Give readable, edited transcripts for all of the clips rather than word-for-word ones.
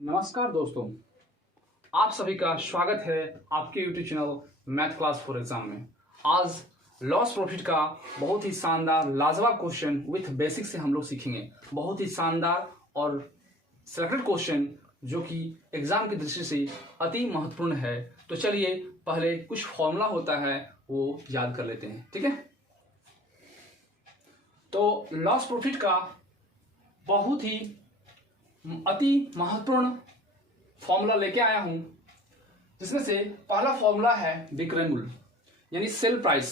नमस्कार दोस्तों, आप सभी का स्वागत है आपके YouTube channel math class for exam में। आज लॉस प्रॉफिट का बहुत ही शानदार लाजवाब क्वेश्चन विथ बेसिक से हम लोग सीखेंगे। बहुत ही शानदार और सिलेक्टेड क्वेश्चन जो कि एग्जाम की दृष्टि से अति महत्वपूर्ण है। तो चलिए पहले कुछ फॉर्मूला होता है वो याद कर लेते हैं, ठीक है। तो लॉस प्रॉफिट का बहुत ही अति महत्वपूर्ण फॉर्मूला लेके आया हूं, जिसमें से पहला फॉर्मूला है विक्रय मूल्य यानी सेल प्राइस।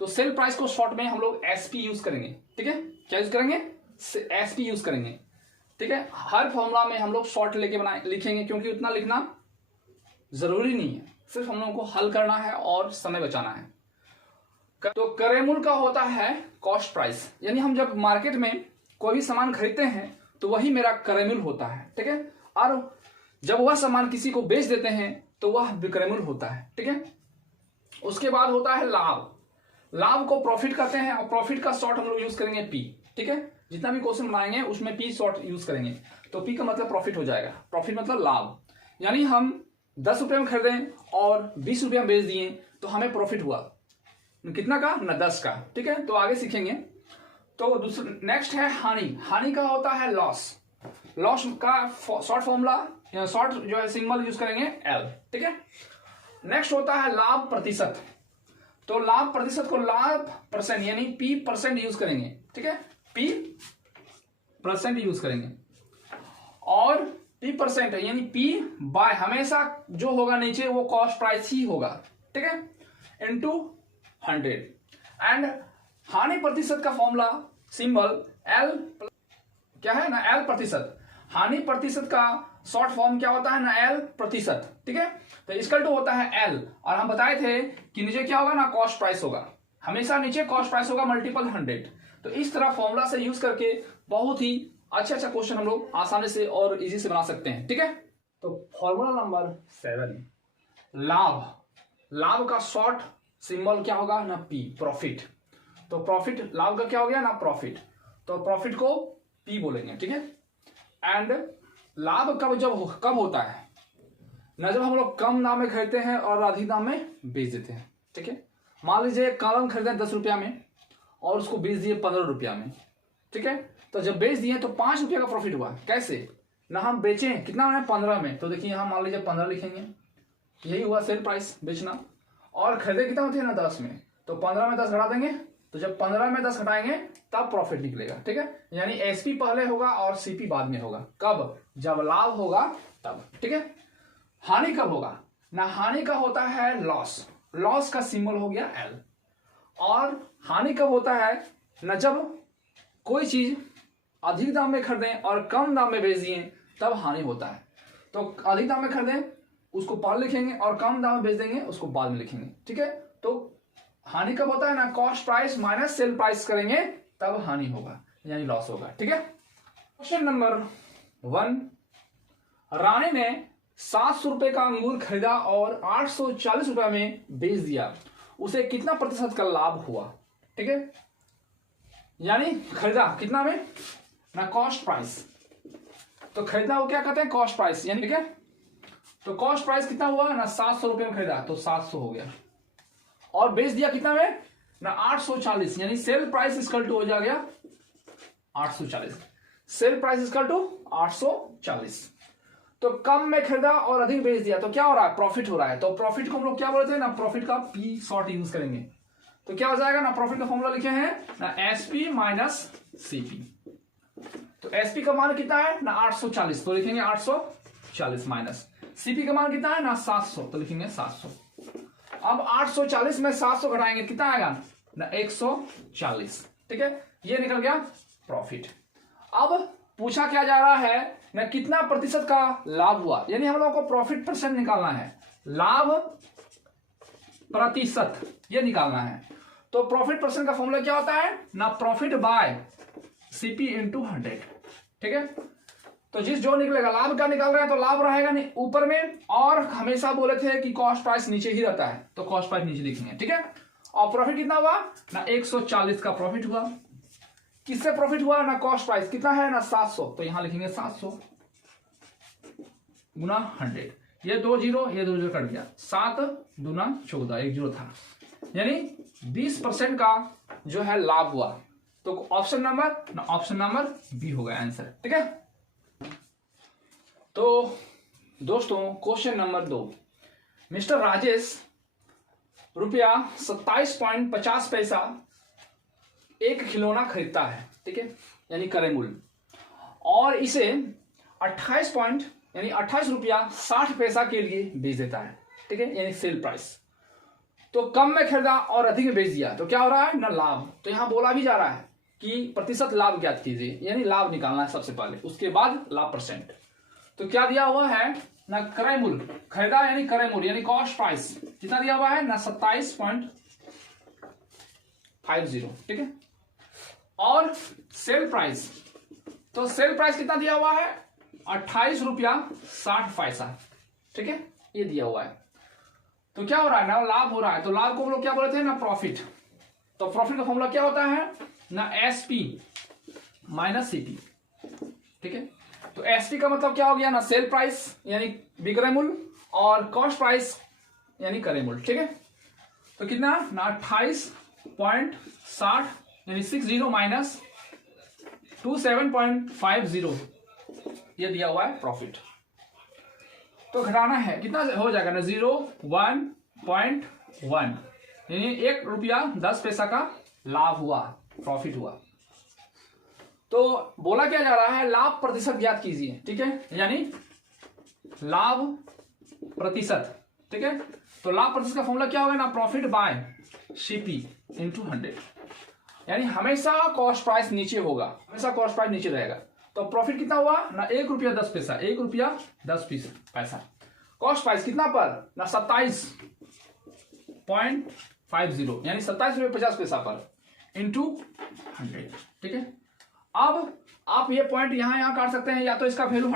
तो सेल प्राइस को शॉर्ट में हम लोग एसपी यूज करेंगे, ठीक है। क्या यूज करेंगे? एसपी यूज करेंगे, ठीक है। हर फॉर्मूला में हम लोग शॉर्ट लेके लिखेंगे, क्योंकि उतना लिखना जरूरी नहीं है, सिर्फ हम लोगों को हल करना है और समय बचाना है। तो क्रय मूल्य का होता है कॉस्ट प्राइस, यानी हम जब मार्केट में कोई भी सामान खरीदते हैं तो वही मेरा क्रय मूल्य होता है, ठीक है। और जब वह सामान किसी को बेच देते हैं तो वह विक्रय मूल्य होता है, ठीक है। उसके बाद होता है लाभ। लाभ को प्रॉफिट कहते हैं और प्रॉफिट का शॉर्ट हम लोग यूज करेंगे पी, ठीक है। जितना भी क्वेश्चन बनाएंगे उसमें पी शॉर्ट यूज करेंगे। तो पी का मतलब प्रॉफिट हो जाएगा। प्रॉफिट मतलब लाभ, यानी हम 10 रुपये में खरीदें और 20 रुपये में बेच दिए तो हमें प्रॉफिट हुआ कितना का? ना 10 का, ठीक है। तो आगे सीखेंगे। तो दूसरा नेक्स्ट है हानि। हानि का होता है लॉस। लॉस का शॉर्ट फॉर्मूला शॉर्ट जो है सिंबल यूज करेंगे एल, ठीक है। नेक्स्ट होता है लाभ प्रतिशत। तो लाभ प्रतिशत को लाभ परसेंट यानी पी परसेंट यूज करेंगे, ठीक है। पी परसेंट यूज करेंगे और पी परसेंट यानी पी बाय हमेशा जो होगा नीचे वो कॉस्ट प्राइस ही होगा, ठीक है, इनटू 100। एंड हानि प्रतिशत का फॉर्मूला सिंबल एल क्या है ना, एल प्रतिशत। हानि प्रतिशत का शॉर्ट फॉर्म क्या होता है ना, एल प्रतिशत, ठीक है। तो इसका टू होता है एल, और हम बताए थे कि नीचे क्या होगा ना, कॉस्ट प्राइस होगा। हमेशा नीचे कॉस्ट प्राइस होगा मल्टीपल 100। तो इस तरह फॉर्मूला से यूज करके बहुत ही अच्छा क्वेश्चन हम लोग आसानी से और इजी से बना सकते हैं, ठीक है। तो फॉर्मूला नंबर 7, लाभ। लाभ का शॉर्ट सिंबल क्या होगा ना, पी, प्रॉफिट। तो प्रॉफिट लाभ का क्या हो गया ना, प्रॉफिट। तो प्रॉफिट को पी बोलेंगे, ठीक है। एंड लाभ कब होता है ना, जब हम लोग कम दाम में खरीदते हैं और अधिक दाम में बेच देते हैं, ठीक है। मान लीजिए कलम खरीदे 10 रुपया में और उसको बेच दिए 15 रुपया में, ठीक है। तो जब बेच दिए तो 5 रुपया का प्रॉफिट हुआ। कैसे ना, हम बेचें कितना में, 15 में। तो देखिए यहां मान लीजिए 15 लिखेंगे, यही हुआ सेल प्राइस, बेचना। और खरीदे कितना होते हैं ना, 10 में। तो 15 में 10 घटा देंगे, तो जब 15 में 10 घटाएंगे तब प्रॉफिट निकलेगा, ठीक है। यानी एसपी पहले होगा और सीपी बाद में होगा। कब? जब लाभ होगा तब, ठीक है। हानि कब होगा ना, हानि का होता है लॉस। लॉस का सिंबल हो गया एल। और हानि कब होता है ना, जब कोई चीज अधिक दाम में खरीदें और कम दाम में बेच दिए तब हानि होता है। तो अधिक दाम में खरीदें उसको पहले लिखेंगे और कम दाम में बेच देंगे उसको बाद में लिखेंगे, ठीक है। तो हानि कब होता है ना, cost price minus sale price करेंगे तब हानि होगा, यानी लॉस होगा, ठीक है। क्वेश्चन नंबर 1, रानी ने 700 रुपए का अंगूर खरीदा और 840 रुपए में बेच दिया, उसे कितना प्रतिशत का लाभ हुआ, ठीक है। यानी खरीदा कितना में ना, कॉस्ट प्राइस। तो खरीदा वो क्या कहते हैं, कॉस्ट प्राइस, यानी ठीक है। तो कॉस्ट प्राइस कितना हुआ ना, 700 रुपए में खरीदा तो 700 हो गया, और बेच दिया कितना में ना, 840। यानी सेल प्राइस इक्वल टू हो जाएगा 840। Sell price equal to 840। तो कम में खरीदा और अधिक बेच दिया तो क्या हो रहा है, प्रॉफिट हो रहा है। तो प्रॉफिट को हम लोग क्या बोलते हैं ना, प्रॉफिट का पी शॉर्ट यूज करेंगे। तो क्या हो जाएगा ना, प्रॉफिट का फॉर्मूला लिखे हैं ना, एसपी माइनस सीपी। तो एसपी का मान कितना है ना, 840, तो लिखेंगे 840 माइनस सीपी का मान कितना है ना, 700, तो लिखेंगे 700। अब 840 में 700 घटाएंगे कितना आएगा ना, 140, ठीक है। ये निकल गया प्रॉफिट। अब पूछा क्या जा रहा है ना, कितना प्रतिशत का लाभ हुआ, यानी हम लोगों को प्रॉफिट परसेंट निकालना है, लाभ प्रतिशत ये निकालना है। तो प्रॉफिट परसेंट का फॉर्मूला क्या होता है ना, प्रॉफिट बाय सीपी इंटू 100, ठीक है। तो जिस जो निकलेगा, लाभ का निकाल रहे हैं तो लाभ रहेगा नहीं ऊपर में, और हमेशा बोले थे कि कॉस्ट प्राइस नीचे ही रहता है तो कॉस्ट प्राइस नीचे लिखेंगे, ठीक है। और प्रॉफिट कितना हुआ ना, 140 का प्रॉफिट हुआ। किससे प्रॉफिट हुआ ना, कॉस्ट प्राइस कितना है ना, 700, तो यहां लिखेंगे 700। गुना 100, ये 2 जीरो, ये 2 जीरो कट गया, 7 दूना 14, 1 जीरो था, यानी 20% का जो है लाभ हुआ। तो ऑप्शन नंबर बी होगा आंसर। ठीक है, तो दोस्तों क्वेश्चन नंबर 2, मिस्टर राजेश रुपया 27.50 पैसा एक खिलौना खरीदता है, ठीक है, यानी क्रय मूल्य, और इसे 28 रुपया 60 पैसा के लिए बेच देता है, ठीक है, यानी सेल प्राइस। तो कम में खरीदा और अधिक में बेच दिया, तो क्या हो रहा है ना, लाभ। तो यहां बोला भी जा रहा है कि प्रतिशत लाभ ज्ञात कीजिए, यानी लाभ निकालना है सबसे पहले, उसके बाद लाभ परसेंट। तो क्या दिया हुआ है ना, क्रय मूल्य, खरीदा यानी क्रय मूल्य यानी कॉस्ट प्राइस कितना दिया हुआ है ना, 27.50, ठीक है, और सेल प्राइस, तो सेल प्राइस कितना दिया हुआ है, 28 रुपया 60 पैसा, ठीक है, ये दिया हुआ है। तो क्या हो रहा है ना, लाभ हो रहा है, तो लाभ को हम लोग क्या बोलते हैं ना, प्रॉफिट। तो प्रॉफिट का फॉर्मूला क्या होता है ना, एसपी माइनस सीपी, ठीक है। तो एसपी का मतलब क्या हो गया ना, सेल प्राइस यानी विक्रय मूल्य, और कॉस्ट प्राइस यानी क्रय मूल्य, ठीक है। तो कितना ना 28.60 यानी 60 माइनस 27.50, ये दिया हुआ है प्रॉफिट। तो घटाना है, कितना हो जाएगा ना, 0.1 यानी 1 रुपया 10 पैसा का लाभ हुआ, प्रॉफिट हुआ। तो बोला क्या जा रहा है, लाभ प्रतिशत ज्ञात कीजिए, ठीक है, यानी लाभ प्रतिशत, ठीक है। तो लाभ प्रतिशत का फॉर्मूला क्या होगा ना, प्रॉफिट बाय सीपी इंटू 100, यानी हमेशा कॉस्ट प्राइस नीचे होगा, हमेशा कॉस्ट प्राइस नीचे रहेगा। तो प्रॉफिट कितना हुआ ना, 1 रुपया 10 पैसा, 1 रुपया 10 पैसा। कॉस्ट प्राइस कितना पर ना, 27.50 यानी 27 रुपये 50 पैसा पर इंटू 100, ठीक है। अब आप ये पॉइंट यहां काट सकते हैं, या तो इसका वैल्यू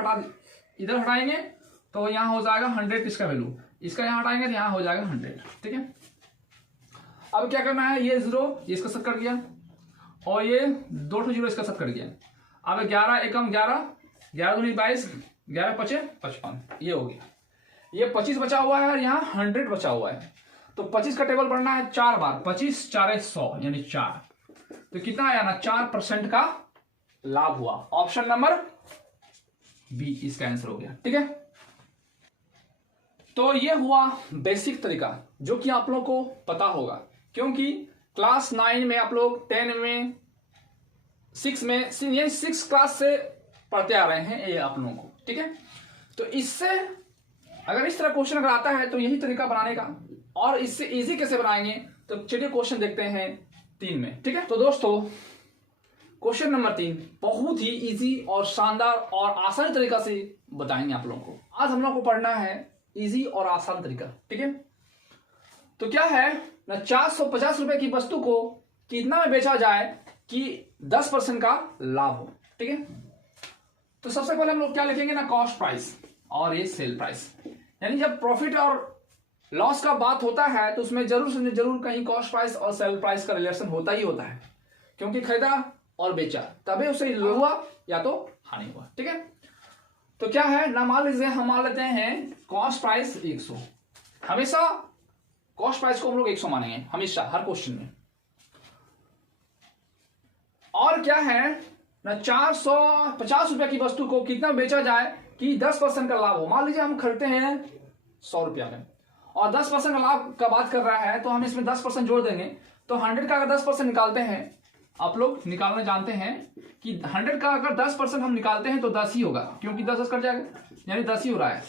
इधर हटाएंगे तो यहां हो जाएगा 100 इसका वैल्यू, इसका यहां हटाएंगे तो यहां हो जाएगा 100, ठीक है। अब क्या करना है, ये 0 ये इसका साथ कट गया, और ये 2 0 इसका साथ कट गया। अब 11 एकम 11, 11 दूनी 22, 11 पचे 55, ये हो गया। ये 25 बचा हुआ है और यहाँ 100 बचा हुआ है। तो 25 का टेबल बढ़ना है 4 बार, 25 4 100 यानी 4। तो कितना आया ना, 4% का लाभ हुआ। ऑप्शन नंबर बी इसका आंसर हो गया, ठीक है। तो ये हुआ बेसिक तरीका, जो कि आप लोग को पता होगा, क्योंकि क्लास 9 में आप लोग 10 में 6 में ये 6 क्लास से पढ़ते आ रहे हैं ये आप लोगों को, ठीक है। तो इससे अगर इस तरह क्वेश्चन अगर आता है तो यही तरीका बनाने का, और इससे इजी कैसे बनाएंगे तो चलिए क्वेश्चन देखते हैं 3 में, ठीक है। तो दोस्तों क्वेश्चन नंबर 3 बहुत ही इजी और शानदार और आसान तरीका से बताएंगे आप लोगों को। आज हम लोग को पढ़ना है इजी और आसान तरीका, ठीक है। तो क्या है ना, 450 रुपए की वस्तु को कितना में बेचा जाए कि 10% का लाभ हो, ठीक है। तो सबसे पहले हम लोग क्या लिखेंगे ना, कॉस्ट प्राइस और ये सेल प्राइस। यानी जब प्रॉफिट और लॉस का बात होता है तो उसमें जरूर से जरूर कहीं कॉस्ट प्राइस और सेल प्राइस का रिलेशन होता ही होता है, क्योंकि खरीदा और बेचा तभी उसे लाभ हुआ या तो हानि हुआ, ठीक है। तो क्या है ना, मान लीजिए हम मान लेते हैं कॉस्ट प्राइस 100, हमेशा कॉस्ट प्राइस को हम लोग 100 मानेंगे हमेशा हर क्वेश्चन में। और क्या है ना, 450 रुपए की वस्तु को कितना बेचा जाए कि 10% का लाभ हो। मान लीजिए हम खरीदते हैं 100 रुपया में और 10% का लाभ का बात कर रहा है, तो हम इसमें 10% जोड़ देंगे। तो 100 का अगर 10% निकालते हैं, आप लोग निकालना जानते हैं कि 100 का अगर 10% हम निकालते हैं तो 10 ही होगा, क्योंकि 10 कट जाएगा, यानी 10 ही हो रहा है।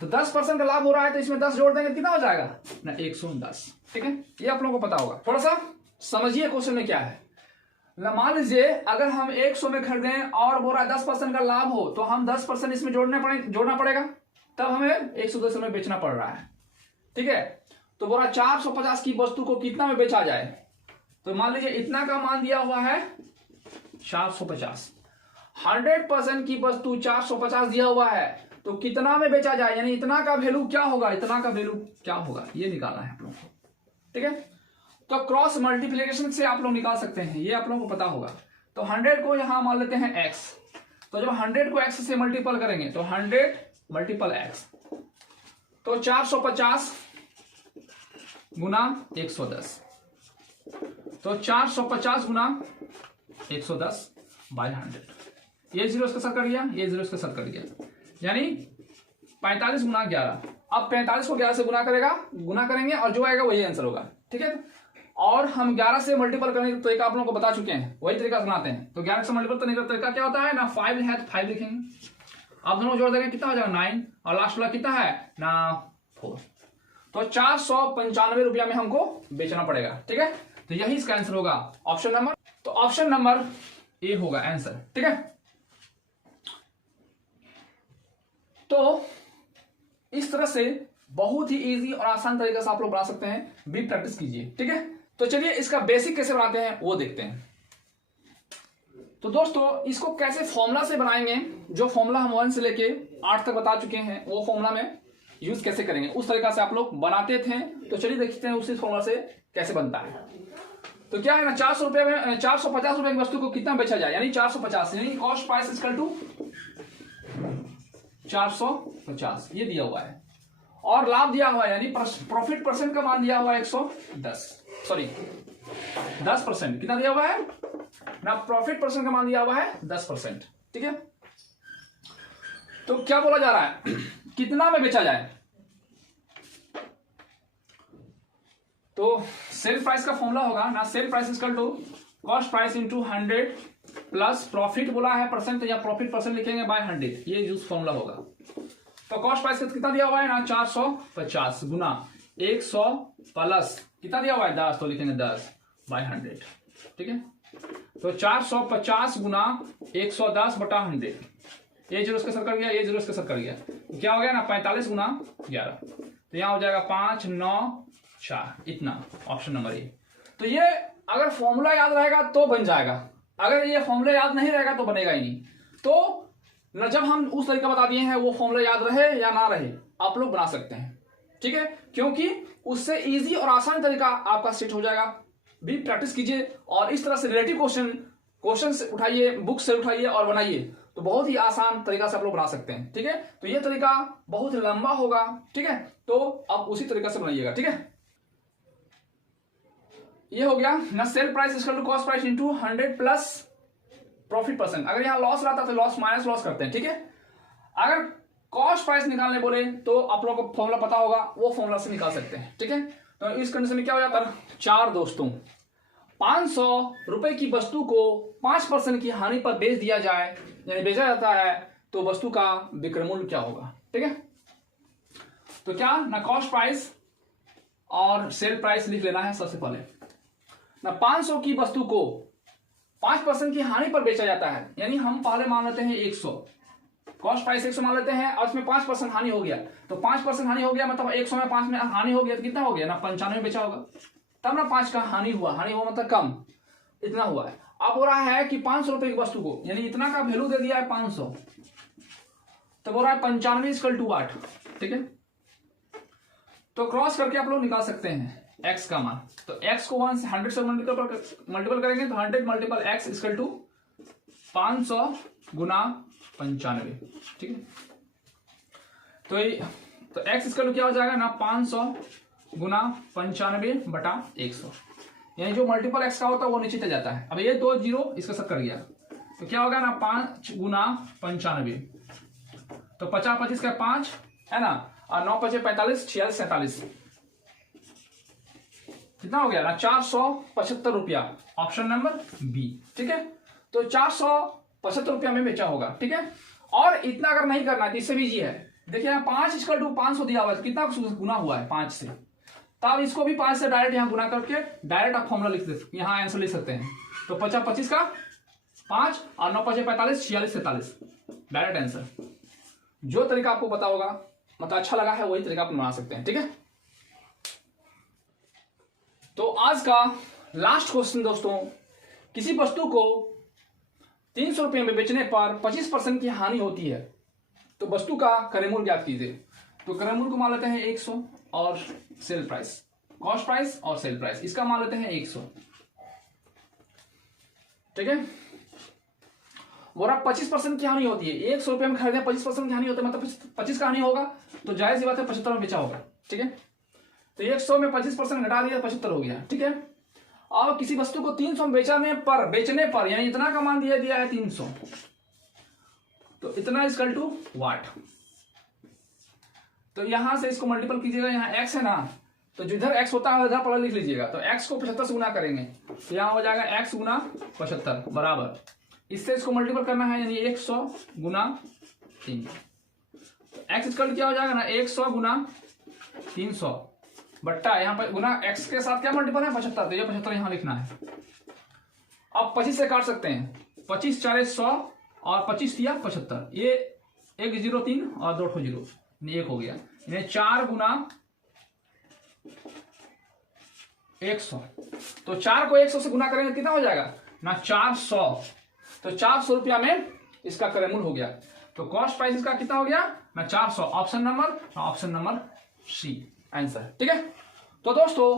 तो 10% का लाभ हो रहा है तो इसमें 10 जोड़ देंगे, कितना हो जाएगा ना, 110, ठीक है। ये आप लोगों को पता होगा। थोड़ा सा समझिए क्वेश्चन में क्या है। मान लीजिए अगर हम 100 में खरीदे और बोल रहा है 10% का लाभ हो, तो हम 10% इसमें जोड़ना पड़ेगा, तब हमें 110 में बेचना पड़ रहा है, ठीक है। तो बोल रहा 450 की वस्तु को कितना में बेचा जाए, तो मान लीजिए इतना का मान दिया हुआ है 450, 100% की वस्तु 450 दिया हुआ है, तो कितना में बेचा जाए, यानी इतना का वैल्यू क्या होगा, इतना का वैल्यू क्या होगा, ये निकालना है आप लोगों को, ठीक है। तो क्रॉस मल्टीप्लिकेशन से आप लोग निकाल सकते हैं, ये आप लोगों को पता होगा। तो 100 को यहां मान लेते हैं x, तो जब 100 को x से मल्टीपल करेंगे तो 100 मल्टीपल एक्स, तो 450 गुना 110, तो 450 गुना 110 बाई 100, ये जीरो इसके साथ कट गया, ये जीरो इसके साथ कट गया, यानी 45 गुना 11। अब 45 को 11 से गुना करेंगे और जो आएगा वही आंसर होगा, ठीक है। और हम 11 से मल्टीपल करने का तरीका आप लोगों को बता चुके हैं, वही तरीका बनाते हैं। तो 11 से मल्टीपल करने का तरीका क्या होता है ना, 5 है तो 5 लिखेंगे, आप दोनों जोड़ देंगे कितना हो जाएगा 9, और लास्ट वाला कितना है ना 4। तो 495 रुपया में हमको बेचना पड़ेगा, ठीक है। तो यही इसका आंसर होगा ऑप्शन नंबर, तो ऑप्शन नंबर ए होगा आंसर, ठीक है। तो इस तरह से बहुत ही इजी और आसान तरीके से आप लोग बना सकते हैं, भी प्रैक्टिस कीजिए, ठीक है। तो चलिए इसका बेसिक कैसे बनाते हैं वो देखते हैं। तो दोस्तों इसको कैसे फॉर्मूला से बनाएंगे, जो फॉर्मूला हम 1 से लेके 8 तक बता चुके हैं, वो फॉर्मूला में यूज कैसे करेंगे, उस तरीका से आप लोग बनाते थे। तो चलिए देखते हैं उसी फॉर्मूला से कैसे बनता है। तो क्या है ना, 400 रुपए में 450 रुपए की वस्तु को कितना बेचा जाए, यानी 450, यानी कॉस्ट प्राइस इक्वल टू 450, ये दिया हुआ है। और लाभ दिया हुआ है, यानी प्रॉफिट परसेंट का मान दिया हुआ है 10%, कितना दिया हुआ है ना, प्रॉफिट परसेंट का मान दिया हुआ है 10%, ठीक है। तो क्या बोला जा रहा है कितना में बेचा जाए, तो सेल प्राइस का फॉर्मूला होगा ना, sell price equal to cost price into 100 plus profit बोला है परसेंट, या प्रॉफिट परसेंट लिखेंगे बाय 100, ये यूज फॉर्मूला होगा। तो कॉस्ट प्राइस कितना दिया हुआ है ना 450 गुना 100 प्लस कितना दिया हुआ है 10, तो लिखेंगे 10 बाय 100, ठीक है। तो 450 गुना 110 बटा 100, ये जीरो इसके साथ कट गया, ये जीरो इसके साथ कट गया, तो क्या हो गया ना 45 गुना 11, तो यहां हो जाएगा 5 9 4, इतना ऑप्शन नंबर ए। तो ये अगर फॉर्मूला याद रहेगा तो बन जाएगा, अगर ये फॉर्मूला याद नहीं रहेगा तो बनेगा ही नहीं। तो न जब हम उस तरीका बता दिए हैं वो फॉर्मूला याद रहे या ना रहे आप लोग बना सकते हैं, ठीक है, क्योंकि उससे इजी और आसान तरीका आपका सेट हो जाएगा। भी प्रैक्टिस कीजिए और इस तरह से रिलेटिव क्वेश्चन से उठाइए, बुक से उठाइए और बनाइए, तो बहुत ही आसान तरीका से आप लोग बना सकते हैं, ठीक है। तो ये तरीका बहुत लंबा होगा, ठीक है, तो आप उसी तरीका से बनाइएगा, ठीक है। ये हो गया ना, sell price equal to cost price into 100 plus profit percent. अगर यहां लॉस रहता तो लॉस माइनस लॉस करते हैं, ठीक है। अगर कॉस्ट प्राइस निकालने बोले तो आप लोगों को फॉर्मूला पता होगा, वो फॉर्मूला से निकाल सकते हैं, ठीक है। तो इस कंडीशन में क्या हो जाता है, 4 दोस्तों 500 रुपए की वस्तु को 5% की हानि पर बेच दिया जाए, यानी बेचा जाता है, तो वस्तु का विक्रय मूल्य क्या होगा, ठीक है। तो क्या ना कॉस्ट प्राइस और सेल प्राइस लिख लेना है सबसे पहले ना। 500 की वस्तु को 5% की हानि पर बेचा जाता है, यानी हम पहले मान लेते हैं 100, कॉस्ट प्राइस 100 मान लेते हैं और इसमें 5% हानि हो गया, तो 5% हानि हो गया मतलब 100 में 5 में हानि हो गया तो कितना हो गया ना 95 बेचा होगा, तब ना 5 का हानि हुआ मतलब कम, इतना हुआ है। अब हो रहा है कि 500 रुपए की वस्तु को, यानी इतना का वैल्यू दे दिया है 500, तो हो रहा है 95 इक्वल टू 8, ठीक है। तो क्रॉस करके आप लोग निकाल सकते हैं x का मान, तो x को 100 से मल्टीपल करेंगे तो 100 मल्टीपल x इक्वल टू 500 गुना 95, ठीक है। तो x इक्वल टू क्या हो जाएगा ना 500 गुना 95 बटा 100, यानी जो मल्टीपल x का होता है वो नीचे चला जाता है। अब ये 2 जीरो इसका सब कर गया, तो क्या होगा ना 5 गुना 95, तो 50 25 का 5 है ना, और 9 5 45 46 47, कितना हो गया ना 475 रुपया, ऑप्शन नंबर बी, ठीक है। तो 475 रुपया में बेचा होगा, ठीक है। और इतना अगर नहीं करना तो इससे भी इजी है, देखिए यहाँ 5 इक्वल टू 500 दिया हुआ है, तो कितना गुना हुआ है 5 से, तब इसको भी 5 से डायरेक्ट यहाँ गुना करके डायरेक्ट आप फॉर्मूला लिख सकते, यहाँ आंसर लिख सकते हैं। तो 50 25 का 5 और 9 5 45 46 47, डायरेक्ट आंसर। जो तरीका आपको पता होगा मतलब अच्छा लगा है वही तरीका आप बना सकते हैं, ठीक है। तो आज का लास्ट क्वेश्चन दोस्तों, किसी वस्तु को 300 रुपये में बेचने पर 25% की हानि होती है, तो वस्तु का क्रय मूल्य ज्ञात कीजिए। तो क्रय मूल्य को मान लेते हैं 100 और सेल प्राइस, कॉस्ट प्राइस और सेल प्राइस, इसका मान लेते हैं 100, ठीक है। बोल रहा 25% की हानि होती है। 100 रुपये में खरीदे 25% की हानि होती है, मतलब 25 का हानि होगा, तो जाहिर सी बात है 75 में बेचा होगा। ठीक है, तो 100 में 25% घटा दिया, 75 हो गया। ठीक है, अब किसी वस्तु को 300 में बेचने पर यानी इतना का मान दिया है 300, तो इतना इक्वल टू वाट। तो यहां से इसको मल्टीपल कीजिएगा, यहाँ x है ना, तो जिधर x होता है उधर पहले लिख लीजिएगा। तो x को 75 से गुना करेंगे, तो यहां हो जाएगा x गुना 75 बराबर, इससे इसको मल्टीपल करना है यानी 100 गुना 3। तो x इक्वल क्या हो जाएगा ना, 100 गुना 300 बट्टा यहाँ पर गुना x के साथ क्या मल्टीपल है 75, तो ये 75 यहाँ लिखना है। अब 25 से काट सकते हैं, 25 4 100 और 25 दिया 75, ये 1 0 3 और 2 0 1 हो गया, यानी 4 गुना 100। तो 4 को 100 से गुना करेंगे कितना हो जाएगा ना 400, तो 400 रुपया में इसका क्रय मूल्य हो गया। तो कॉस्ट प्राइस इसका कितना हो गया ना 400। Option number C answer. ठीक है, तो दोस्तों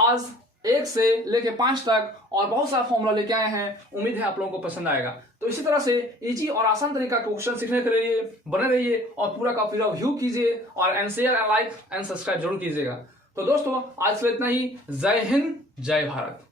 आज 1 से लेके 5 तक और बहुत सारा फॉर्मूला लेके आए हैं, उम्मीद है आप लोगों को पसंद आएगा। तो इसी तरह से इजी और आसान तरीका का क्वेश्चन सीखने के लिए बने रहिए और पूरा का पूरा व्यू कीजिए और and share and like and subscribe जरूर कीजिएगा। तो दोस्तों आज के लिए इतना ही। जय हिंद, जय भारत।